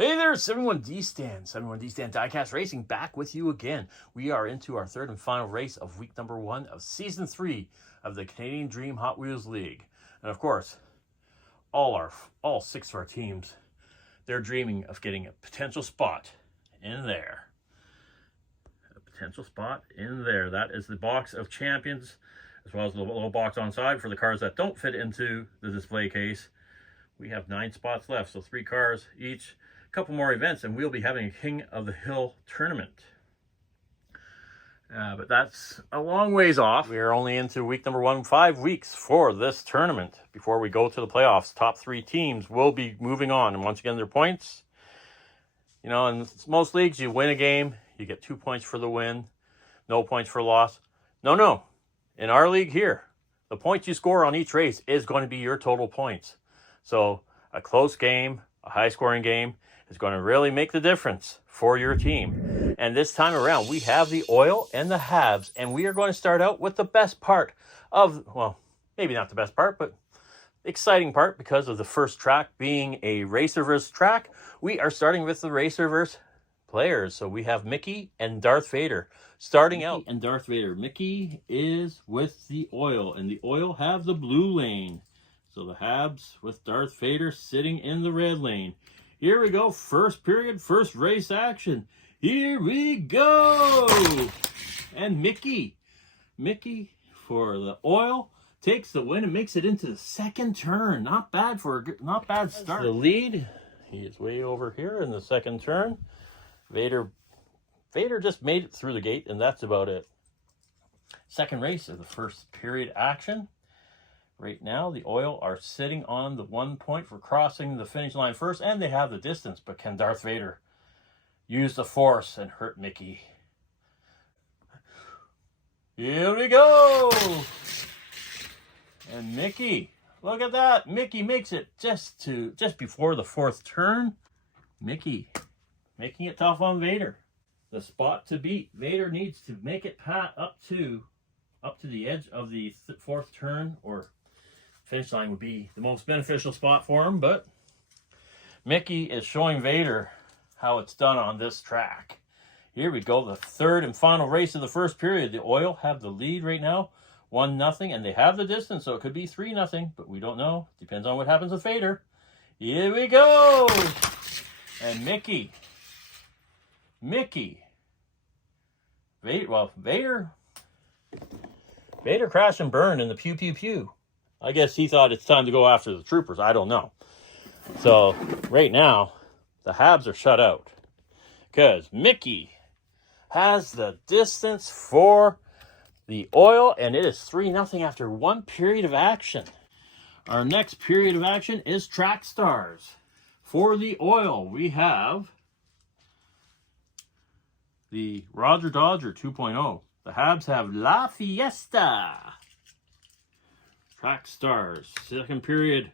Hey there, 71D Stand. 71D Stand DieCast Racing back with you again. We are into our third and final race of week number 1 of season 3 of the Canadian Dream Hot Wheels League. And of course, all 6 of our teams, they're dreaming of getting a potential spot in there. A potential spot in there. That is the box of champions, as well as the little box on side for the cars that don't fit into the display case. We have 9 spots left, so 3 cars each. Couple more events and we'll be having a King of the Hill tournament, but that's a long ways off. We are only into week number 1, 5 weeks for this tournament before we go to the playoffs. Top 3 teams will be moving on, and once again, their points, you know, in most leagues you win a game, you get 2 points for the win, no points for loss. No, in our league here, the points you score on each race is going to be your total points. So a close game, a high scoring game, is going to really make the difference for your team. And this time around, we have the Oil and the Habs, and we are going to start out with the best part of, well, maybe not the best part, but exciting part because of the first track being a Racerverse track. We are starting with the Racerverse players. So we have Mickey and Darth Vader starting out. And Darth Vader. Mickey is with the Oil, and the Oil have the blue lane. So the Habs with Darth Vader sitting in the red lane. Here we go, first period, first race action. Here we go! And Mickey for the Oil takes the win and makes it into the second turn. Not bad start. The lead, he is way over here in the second turn. Vader just made it through the gate, and that's about it. Second race of the first period action. Right now, the Oil are sitting on the 1 point for crossing the finish line first, and they have the distance. But can Darth Vader use the force and hurt Mickey? Here we go! And Mickey, look at that. Mickey makes it just before the fourth turn. Mickey making it tough on Vader. The spot to beat. Vader needs to make it up to the edge of the fourth turn, or finish line would be the most beneficial spot for him, but Mickey is showing Vader how it's done on this track. Here we go, the third and final race of the first period. The Oil have the lead right now, 1-0, and they have the distance, so it could be 3-0, but we don't know. Depends on what happens with Vader. Here we go! And Mickey. Vader crashed and burned in the pew pew pew. I guess he thought it's time to go after the troopers. I don't know. So right now, the Habs are shut out because Mickey has the distance for the Oil, and it is 3-0 after 1 period of action. Our next period of action is Track Stars. For the Oil, we have the Rodger Dodger 2.0. The Habs have La Fiesta. Track Stars, second period.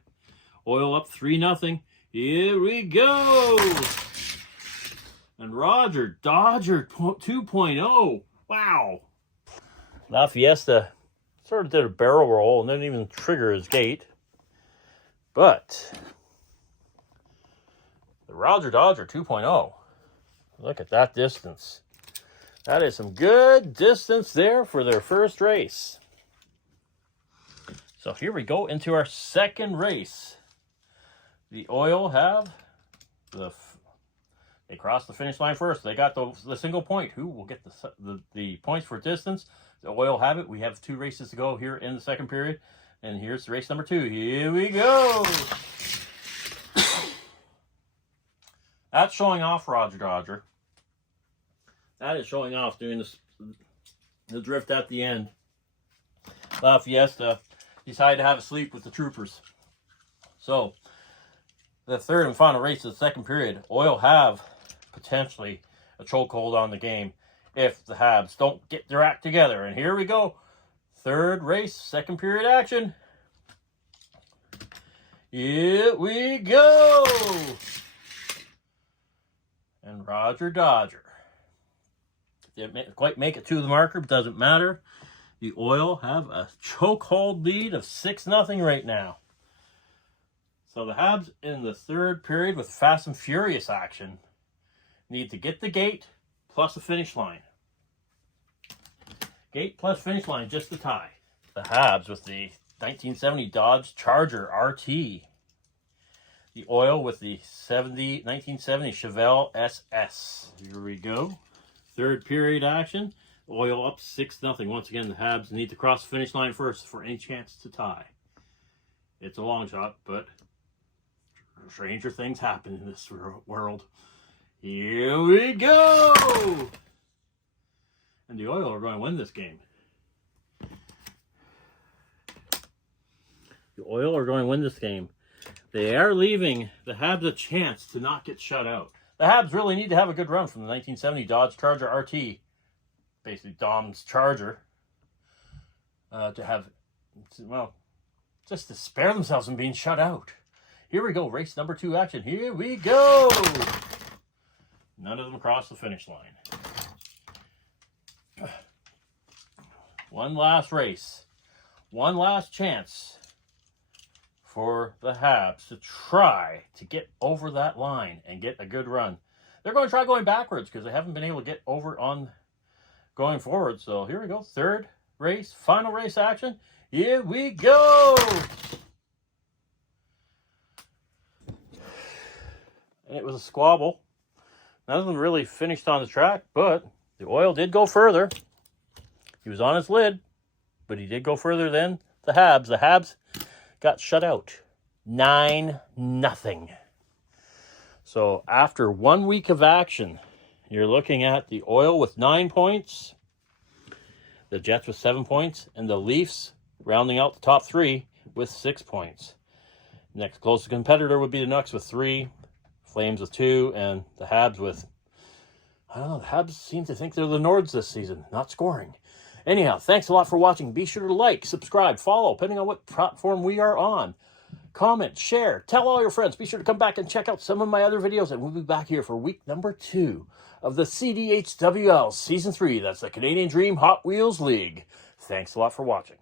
Oil up 3-0. Here we go. And Rodger Dodger 2.0. Wow. La Fiesta sort of did a barrel roll and didn't even trigger his gate. But the Rodger Dodger 2.0. Look at that distance. That is some good distance there for their first race. So here we go into our second race. The Oil have they crossed the finish line first. They got the single point. Who will get the points for distance? The Oil have it. We have 2 races to go here in the second period. And here's race number 2. Here we go. That's showing off Rodger Dodger. That is showing off doing the drift at the end. La Fiesta decided to have a sleep with the troopers. So, the third and final race of the second period. Oil have potentially a chokehold on the game if the Habs don't get their act together. And here we go. Third race, second period action. Here we go. And Rodger Dodger. Didn't quite make it to the marker, but doesn't matter. The Oil have a chokehold lead of 6-0 right now. So the Habs in the third period with fast and furious action need to get the gate plus the finish line. Gate plus finish line just to tie. The Habs with the 1970 Dodge Charger RT. The Oil with the 1970 Chevelle SS. Here we go. Third period action. Oil up 6-0. Once again, the Habs need to cross the finish line first for any chance to tie. It's a long shot, but stranger things happen in this world. Here we go! And the Oil are going to win this game. The Oil are going to win this game. They are leaving the Habs a chance to not get shut out. The Habs really need to have a good run from the 1970 Dodge Charger RT, basically Dom's Charger, to have, well, just to spare themselves from being shut out. Here we go, race number 2 action. Here we go! None of them crossed the finish line. One last race. One last chance for the Habs to try to get over that line and get a good run. They're going to try going backwards because they haven't been able to get over on going forward. So here we go. Third race, final race action. Here we go! And it was a squabble. None of them really finished on the track, but the Oil did go further. He was on his lid, but he did go further than the Habs. The Habs got shut out. 9-0. So after 1 week of action, you're looking at the Oil with 9 points, the Jets with 7 points, and the Leafs rounding out the top 3 with 6 points. Next closest competitor would be the Nucks with 3, Flames with 2, and the Habs with, I don't know, the Habs seem to think they're the Nords this season, not scoring. Anyhow, thanks a lot for watching. Be sure to like, subscribe, follow, depending on what platform we are on. Comment, share, tell all your friends. Be sure to come back and check out some of my other videos, and we'll be back here for week number 2 of the CDHWL Season 3. That's the Canadian Dream Hot Wheels League. Thanks a lot for watching.